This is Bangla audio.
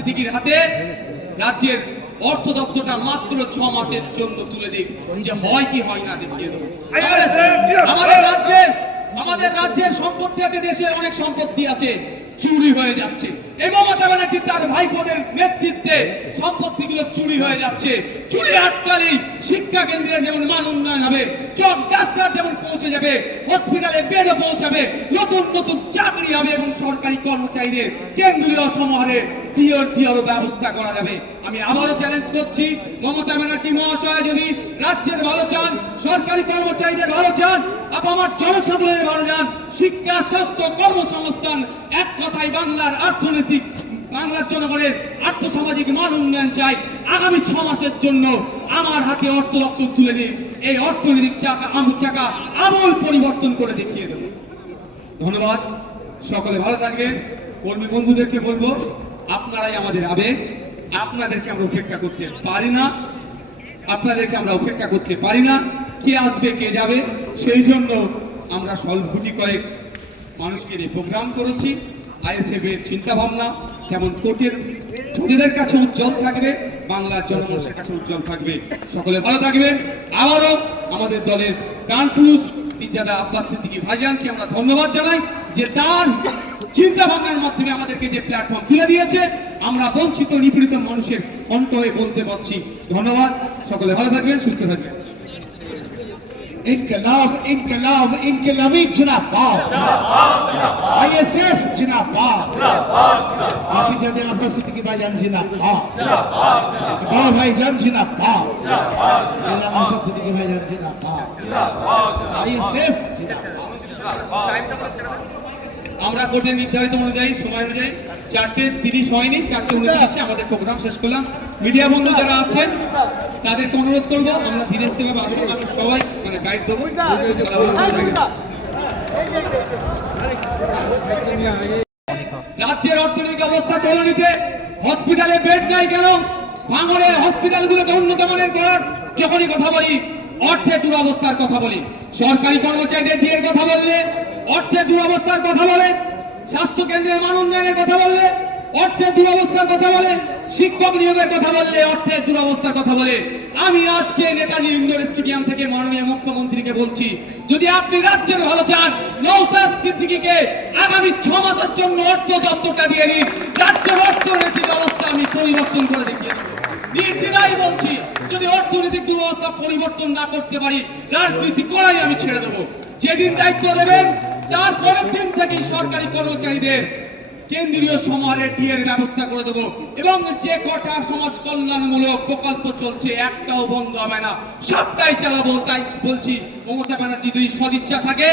সিদ্দিকীর হাতে রাজ্যের অর্থ দপ্তরটা মাত্র 6 মাসের জন্য তুলে দিই, যে হয় কি হয় না দেখিয়ে দেবো। আমাদের রাজ্যের সম্পত্তি আছে, দেশের অনেক সম্পত্তি আছে, চুরি হয়ে যাচ্ছে। এই মমতা ব্যানার্জি তার ভাইপোদের নেতৃত্বে সম্পত্তিগুলো চুরি হয়ে যাচ্ছে। চুরি আটকালেই শিক্ষা কেন্দ্রের যেমন মান উন্নয়ন হবে, চক ডাক্তার যেমন পৌঁছে যাবে, হসপিটালে বেডও পৌঁছাবে, নতুন নতুন চাকরি হবে এবং সরকারি কর্মচারীদের কেন্দ্রীয় সমাহারে পিওর ব্যবস্থা করা যাবে। আমি আবারও চ্যালেঞ্জ করছি, মমতা ব্যানার্জি মহাশয় যদি রাজ্যের ভালো চান, সরকারি কর্মচারীদের ভালো চান, আমার জনসাধারণের ভালো চান, শিক্ষা, স্বাস্থ্য, কর্মসংস্থান, এক কথায় বাংলার অর্থনৈতিক, বাংলার জনগণের আর্থসামাজিক মান উন্নয়ন চাই, আগামী 6 মাসের জন্য আমার হাতে অর্থ দপ্তর তুলে দিন। এই অর্থনৈতিক চাকা আমূল পরিবর্তন করে দেখিয়ে দেব। ধন্যবাদ, সকলে ভালো থাকবেন। কর্মী বন্ধুদেরকে বলবো, আপনারাই আমাদের আবেগ, আপনাদেরকে আমরা উপেক্ষা করতে পারি না, কে আসবে কে যাবে, সেই জন্য আমরা স্বল্পগুটি কয়েক মানুষকে নিয়ে প্রোগ্রাম করেছি। আইএসএফ এর চিন্তা ভাবনা যেমন কোর্টের জজেদের কাছে উজ্জ্বল থাকবে, বাংলার জনগণের কাছে উজ্জ্বল থাকবে। সকলে ভালো থাকবেন। আবারও আমাদের দলের প্রাণপুরুষ পীরজাদা আব্বাস সিদ্দিকী ভাইজানকে আমরা ধন্যবাদ জানাই, যে তার চিন্তা ভাবনার মাধ্যমে আমাদেরকে যে প্ল্যাটফর্ম তুলে দিয়েছে, আমরা বঞ্চিত নিপীড়িত মানুষের কণ্ঠ হয়ে বলতে পারছি। ধন্যবাদ, সকলে ভালো থাকবেন, সুস্থ থাকবেন। इनकलाब इनकलाब इनकलाबी जिंदाबाद, आईएसएफ जिंदाबाद, पीरजादा अब्बास सिद्दीकी भाईजान जिंदाबाद, बड़ा भाईजान जिंदाबाद, पीरजादा नौशाद सिद्दीकी भाईजान जिंदाबाद, आईएसएफ जिंदाबाद। আমরা কোর্টের নির্ধারিত অনুযায়ী সময় অনুযায়ী 4:30 হয়নি, 4:29 আমাদের প্রোগ্রাম শেষ করলাম। মিডিয়া বন্ধু যারা আছেন তাদেরকে অনুরোধ করব, আমরা ধীরে স্থিরে আসুন, আমরা সবাই গাইড দেবো। রাজ্যের অর্থনৈতিক অবস্থা তলানিতে, হসপিটালে বেড নাই কেন, ভাঙড়ে হসপিটালগুলোকে উন্নত মানের করার যখনই কথা বলি, অর্থের দুরবস্থার কথা বলি। সরকারি কর্মচারীদের ডিএর কথা বললে অর্থের দুরবস্থার কথা বলে, স্বাস্থ্য কেন্দ্রের মান উন্নয়নের কথা বললে অর্থের দুরবস্থার কথা বলে, শিক্ষক নিয়োগের কথা বললে অর্থের দুরবস্থার কথা বলে। আমি আজকে নেতাজি ইন্ডোর স্টেডিয়াম থেকে মাননীয় মুখ্যমন্ত্রীকে বলছি, যদি আপনি রাজ্যের ভালো চান, নওশাদ সিদ্দিকীকে আগামী 6 মাসের জন্য অর্থ দপ্তরটা দিয়ে দিন। রাজ্যের অর্থনৈতিক অবস্থা আমি পরিবর্তন করে দেখিয়ে দেব। নির্দ্বিধায় বলছি, যদি অর্থনৈতিক দুরবস্থা পরিবর্তন না করতে পারি, রাজনীতি করাই আমি ছেড়ে দেবো। যেদিন দায়িত্ব দেবেন তার পরের দিন থেকেই সরকারি কর্মচারীদের কেন্দ্রীয় সমাহারে ডিএর ব্যবস্থা করে দেবো, এবং যে কটা সমাজ কল্যাণমূলক প্রকল্প চলছে একটাও বন্ধ হবে না, সবটাই চালাবো। তাই বলছি, মমতা ব্যানার্জি যদি সদিচ্ছা থাকে